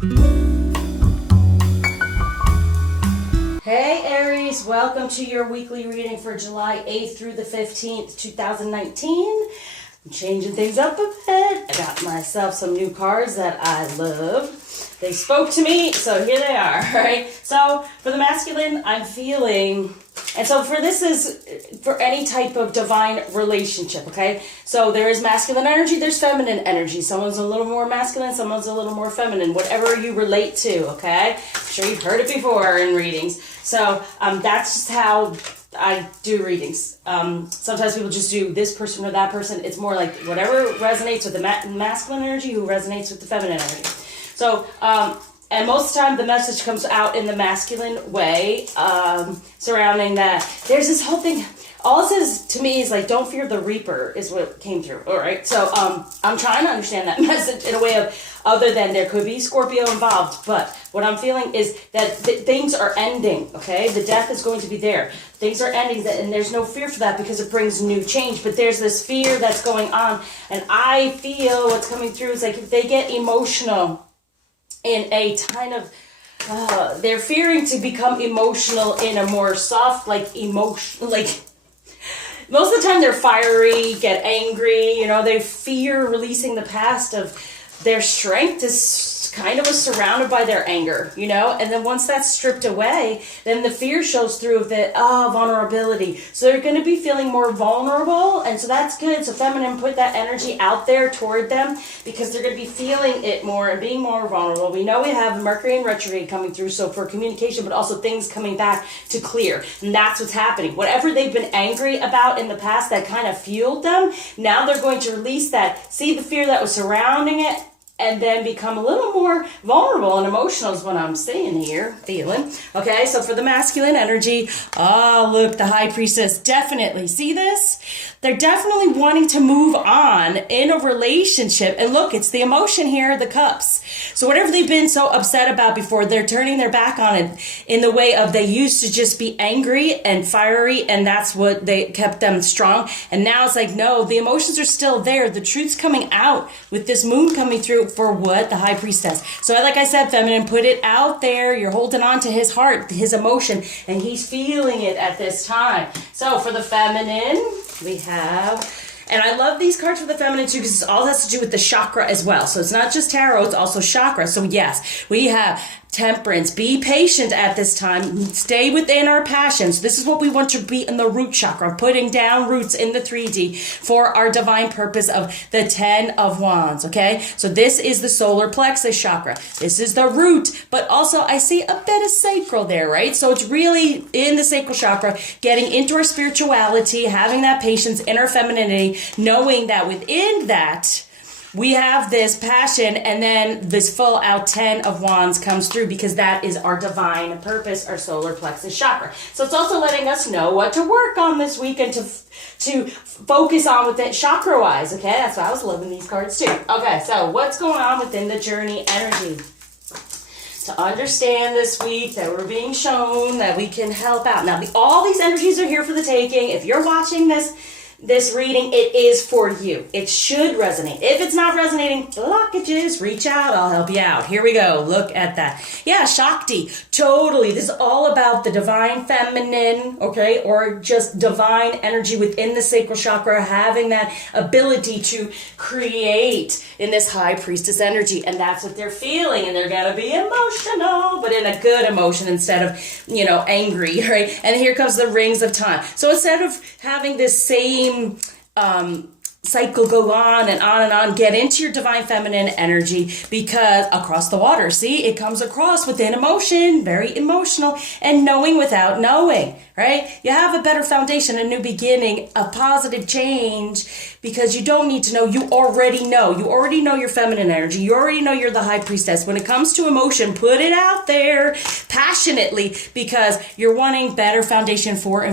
Hey Aries, welcome to your weekly reading for July 8th through the 15th, 2019. I'm changing things up a bit. I got myself some new cards that I love. They spoke to me, so here they are, right? So for the masculine, I'm feeling, and so for this is for any type of divine relationship, okay? So there is masculine energy, there's feminine energy. Someone's a little more masculine, someone's a little more feminine, whatever you relate to, okay? I'm sure you've heard it before in readings. So that's just how I do readings. Sometimes people just do this person or that person. It's more like whatever resonates with the masculine energy who resonates with the feminine energy. So, and most of the time the message comes out in the masculine way, surrounding that. There's this whole thing, all it says to me is like, don't fear the reaper is what came through, all right? So, I'm trying to understand that message in a way of, other than there could be Scorpio involved, but what I'm feeling is that things are ending, okay? The death is going to be there. Things are ending, and there's no fear for that because it brings new change, but there's this fear that's going on, and I feel what's coming through is like if they get emotional in a kind of, they're fearing to become emotional in a more soft, like emotion, like most of the time they're fiery, get angry, you know, they fear releasing the past of their strength is kind of surrounded by their anger, you know, and then once that's stripped away, then the fear shows through of the vulnerability. So they're going to be feeling more vulnerable, and so that's good. So feminine, put that energy out there toward them because they're going to be feeling it more and being more vulnerable. We know we have Mercury in retrograde coming through, so for communication, but also things coming back to clear, and that's what's happening. Whatever they've been angry about in the past that kind of fueled them, now they're going to release that, see the fear that was surrounding it, and then become a little more vulnerable and emotional is what I'm seeing here, feeling. Okay, so for the masculine energy, look, the High Priestess, definitely. See this? They're definitely wanting to move on in a relationship. And look, it's the emotion here, the cups. So whatever they've been so upset about before, they're turning their back on it in the way of they used to just be angry and fiery, and that's what they kept them strong. And now it's like, no, the emotions are still there. The truth's coming out with this moon coming through for what? The High Priestess. So like I said, feminine, put it out there. You're holding on to his heart, his emotion, and he's feeling it at this time. So for the feminine, we have, and I love these cards for the feminine too because it all has to do with the chakra as well. So it's not just tarot, it's also chakra. So yes, we have Temperance. Be patient at this time. Stay within our passions. This is what we want to be in the root chakra, putting down roots in the 3D for our divine purpose of the 10 of Wands, okay? So this is the solar plexus chakra. This is the root, but also I see a bit of sacral there, right? So it's really in the sacral chakra, getting into our spirituality, having that patience in our femininity, knowing that within that, we have this passion, and then this full out 10 of Wands comes through because that is our divine purpose, our solar plexus chakra. So it's also letting us know what to work on this week and to focus on with it chakra-wise, okay? That's why I was loving these cards too. Okay, so what's going on within the journey energy? To understand this week that we're being shown that we can help out. Now, all these energies are here for the taking. If you're watching this reading, it is for you. It should resonate. If it's not resonating, blockages, reach out, I'll help you out. Here we go. Look at that. Yeah, Shakti. Totally. This is all about the divine feminine, okay? Or just divine energy within the sacral chakra, having that ability to create in this High Priestess energy. And that's what they're feeling. And they're going to be emotional, but in a good emotion instead of, angry, right? And here comes the rings of time. So instead of having this same cycle go on and on and on, get into your divine feminine energy, because across the water, see, it comes across within emotion, very emotional, and knowing without knowing, right? You have a better foundation, a new beginning, a positive change, because you don't need to know. You already know. You already know your feminine energy. You already know you're the High Priestess. When it comes to emotion, put it out there passionately, because you're wanting better foundation for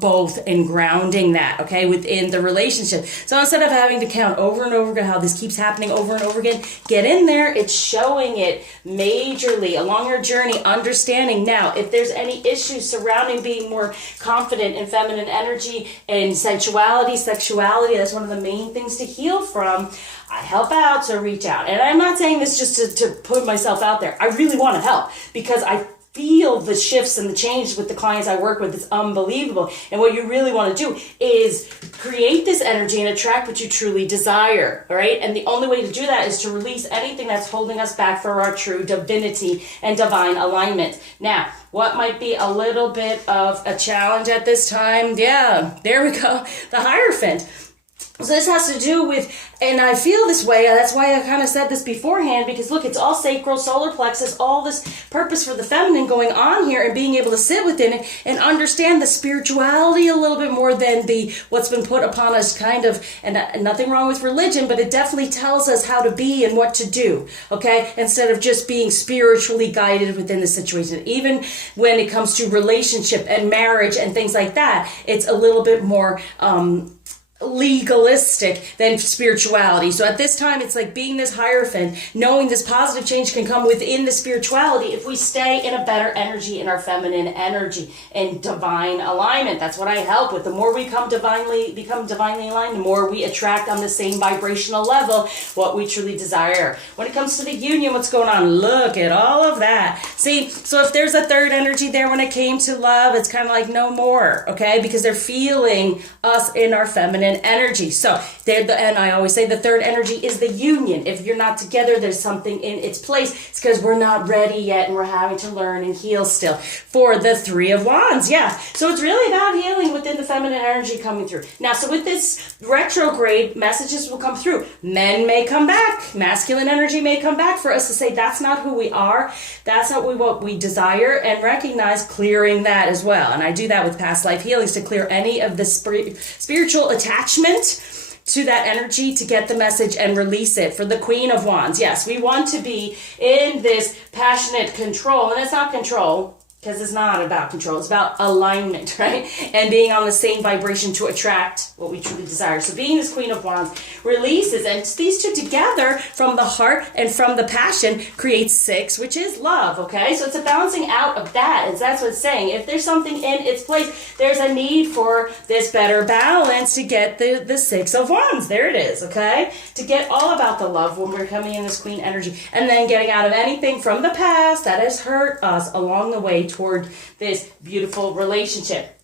both and grounding that, okay, within the relationship. So instead of having to count over and over again how this keeps happening over and over again, get in there. It's showing it majorly along your journey, understanding now if there's any issues surrounding being more confident in feminine energy and sexuality, that's one of the main things to heal from. I help out, so reach out. And I'm not saying this just to put myself out there. I really want to help because I feel the shifts and the change with the clients I work with. It's unbelievable. And what you really want to do is create this energy and attract what you truly desire, all right? And the only way to do that is to release anything that's holding us back for our true divinity and divine alignment. Now, what might be a little bit of a challenge at this time? Yeah, there we go. The Hierophant. So this has to do with, and I feel this way, that's why I kind of said this beforehand, because look, it's all sacral, solar plexus, all this purpose for the feminine going on here and being able to sit within it and understand the spirituality a little bit more than the what's been put upon us kind of, and nothing wrong with religion, but it definitely tells us how to be and what to do, okay? Instead of just being spiritually guided within the situation. Even when it comes to relationship and marriage and things like that, it's a little bit more, legalistic than spirituality. So at this time, it's like being this Hierophant, knowing this positive change can come within the spirituality if we stay in a better energy, in our feminine energy and divine alignment. That's what I help with. The more we become divinely aligned, the more we attract on the same vibrational level what we truly desire. When it comes to the union, what's going on? Look at all of that. See, so if there's a third energy there when it came to love, it's kind of like no more, okay? Because they're feeling us in our feminine energy. So and I always say the third energy is the union. If you're not together, there's something in its place. It's because we're not ready yet and we're having to learn and heal still. For the Three of Wands, yeah. So it's really about healing within the feminine energy coming through. Now, so with this retrograde, messages will come through. Men may come back. Masculine energy may come back for us to say that's not who we are. That's not what we desire, and recognize clearing that as well. And I do that with past life healings to clear any of the spiritual attachment to that energy to get the message and release it. For the Queen of Wands, yes, we want to be in this passionate control, and it's not control, because it's not about control. It's about alignment, right? And being on the same vibration to attract what we truly desire. So being this Queen of Wands releases, and these two together from the heart and from the passion creates 6, which is love, okay? So it's a balancing out of that. And that's what it's saying. If there's something in its place, there's a need for this better balance to get the 6 of Wands. There it is, okay? To get all about the love when we're coming in this Queen energy. And then getting out of anything from the past that has hurt us along the way toward this beautiful relationship.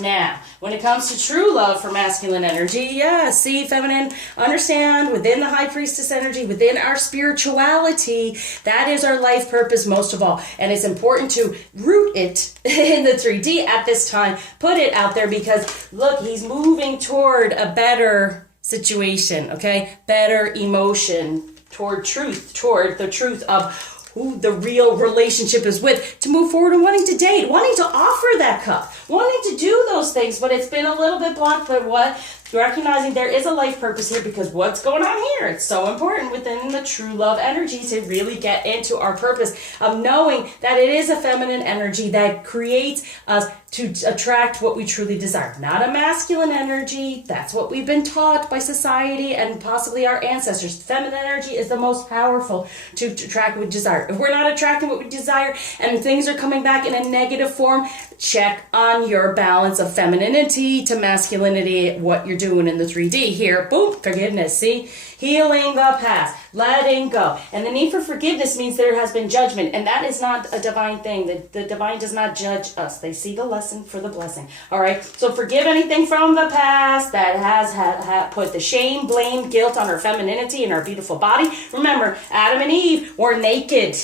Now, when it comes to true love for masculine energy, yeah, see, feminine, understand within the High Priestess energy, within our spirituality, that is our life purpose most of all. And it's important to root it in the 3D at this time. Put it out there because, look, he's moving toward a better situation, okay? Better emotion, toward the truth of who the real relationship is with, to move forward and wanting to date, wanting to offer that cup, wanting to do those things, but it's been a little bit blocked. But what? Recognizing there is a life purpose here, because what's going on here? It's so important within the true love energy to really get into our purpose of knowing that it is a feminine energy that creates us to attract what we truly desire. Not a masculine energy. That's what we've been taught by society and possibly our ancestors. Feminine energy is the most powerful to attract what we desire. If we're not attracting what we desire and things are coming back in a negative form, check on your balance of femininity to masculinity, what you're doing in the 3D here. Boom, forgiveness, see? Healing the past, letting go. And the need for forgiveness means there has been judgment, and that is not a divine thing. The divine does not judge us. They see the lesson for the blessing. All right? So forgive anything from the past that has put the shame, blame, guilt on our femininity and our beautiful body. Remember, Adam and Eve were naked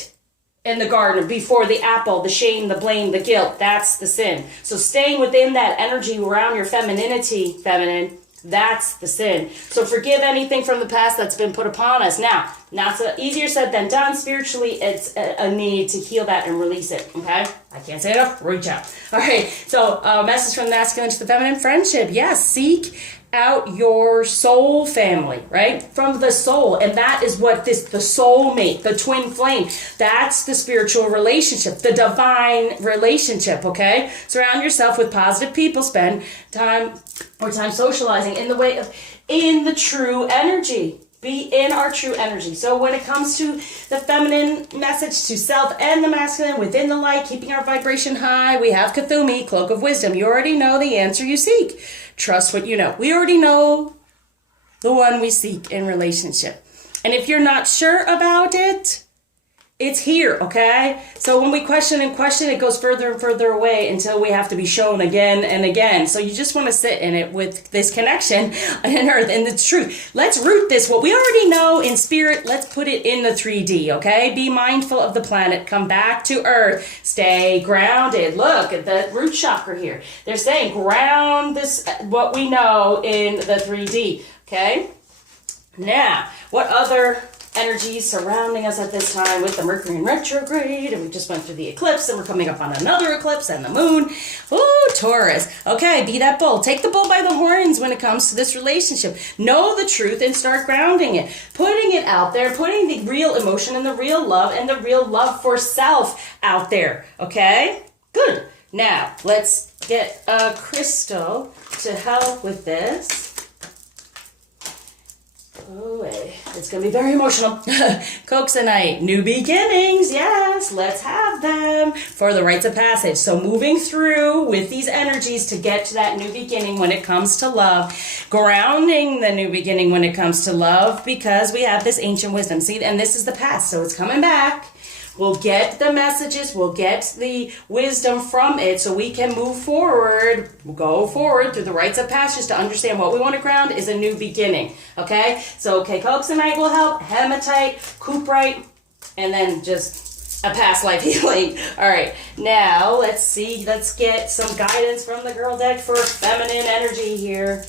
in the garden before the apple, the shame, the blame, the guilt. That's the sin. So staying within that energy around your femininity, feminine, that's the sin. So forgive anything from the past that's been put upon us. Now, not so easier said than done. Spiritually, it's a need to heal that and release it, okay? I can't say enough. Reach out. All right, so message from the masculine to the feminine. Friendship, yes, seek out your soul family, right? From the soul. And that is what the soulmate, the twin flame, that's the spiritual relationship, the divine relationship, okay? Surround yourself with positive people. Spend time socializing in the true energy. Be in our true energy. So when it comes to the feminine message to self and the masculine within the light, keeping our vibration high, we have Cthulhu, Cloak of Wisdom. You already know the answer you seek. Trust what you know. We already know the one we seek in relationship. And if you're not sure about it, it's here, okay? So when we question and question, it goes further and further away until we have to be shown again and again. So you just want to sit in it with this connection in earth and the truth. Let's root this, what we already know in spirit, let's put it in the 3D, okay? Be mindful of the planet. Come back to earth. Stay grounded. Look at the root chakra here. They're saying ground this, what we know in the 3D, okay? Now, what other energies surrounding us at this time with the Mercury in retrograde, and we just went through the eclipse, and we're coming up on another eclipse and the moon. Ooh, Taurus. Okay, be that bull. Take the bull by the horns when it comes to this relationship. Know the truth and start grounding it. Putting it out there, putting the real emotion and the real love and the real love for self out there. Okay? Good. Now, let's get a crystal to help with this. Oh, it's going to be very emotional. Coxonite, new beginnings. Yes, let's have them for the rites of passage. So moving through with these energies to get to that new beginning when it comes to love. Grounding the new beginning when it comes to love because we have this ancient wisdom. See, and this is the past, so it's coming back. We'll get the messages, we'll get the wisdom from it so we can move forward, go forward through the rites of passage to understand what we want to ground is a new beginning, okay? So, Coxonite will help, Hematite, Cuprite, and then just a past life healing. All right, now let's get some guidance from the girl deck for feminine energy here.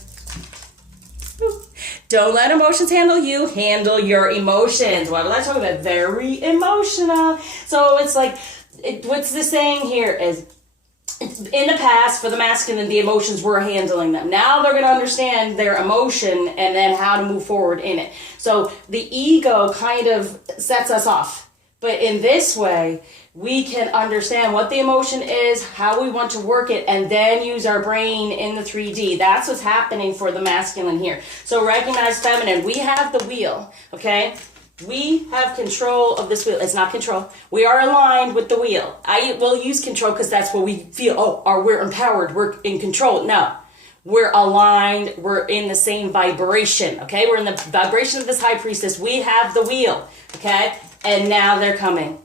Don't let emotions handle you. Handle your emotions. What did I talk about? Very emotional. So it's like, what's the saying here is, in the past, for the masculine, the emotions were handling them. Now they're going to understand their emotion and then how to move forward in it. So the ego kind of sets us off. But in this way, we can understand what the emotion is, how we want to work it, and then use our brain in the 3D. That's what's happening for the masculine here. So recognize feminine. We have the wheel, okay? We have control of this wheel. It's not control. We are aligned with the wheel. I will use control because that's what we feel. We're empowered. We're in control. No. We're aligned. We're in the same vibration, okay? We're in the vibration of this high priestess. We have the wheel, okay? And now they're coming.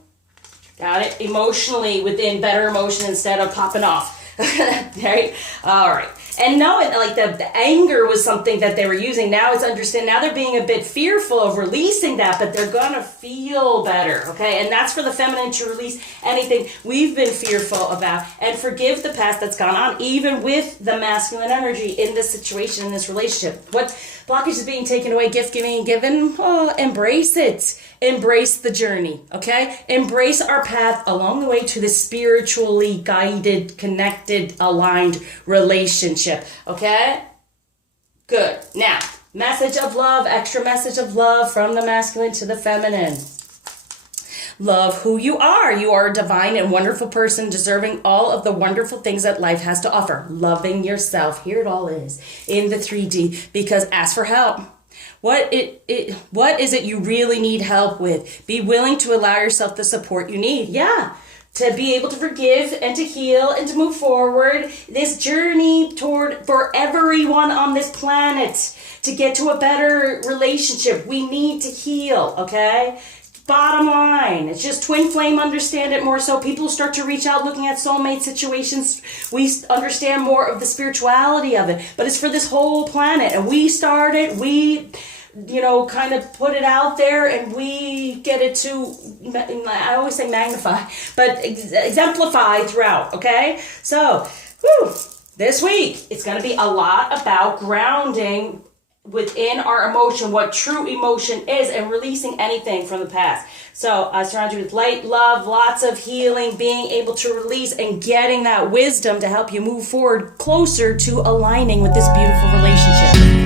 Got it? Emotionally, within better emotion instead of popping off. Right? All right. And knowing, like, the anger was something that they were using. Now it's understand. Now they're being a bit fearful of releasing that, but they're going to feel better, okay? And that's for the feminine to release anything we've been fearful about and forgive the past that's gone on, even with the masculine energy in this situation, in this relationship. What blockage is being taken away, gift giving and given? Oh, embrace it. Embrace the journey, okay? Embrace our path along the way to the spiritually guided, connected, aligned relationship, okay? Good. Now, message of love, extra message of love from the masculine to the feminine. Love who you are. You are a divine and wonderful person deserving all of the wonderful things that life has to offer. Loving yourself. Here it all is in the 3D because ask for help. What is it you really need help with? Be willing to allow yourself the support you need. Yeah. To be able to forgive and to heal and to move forward. This journey for everyone on this planet to get to a better relationship. We need to heal, okay? Bottom line, it's just twin flame understand it more so. People start to reach out looking at soulmate situations. We understand more of the spirituality of it, but it's for this whole planet. And we started, kind of put it out there and we get it to, I always say magnify, but exemplify throughout, okay? So, this week, it's going to be a lot about grounding within our emotion, what true emotion is, and releasing anything from the past. So I surround you with light, love, lots of healing, being able to release and getting that wisdom to help you move forward closer to aligning with this beautiful relationship.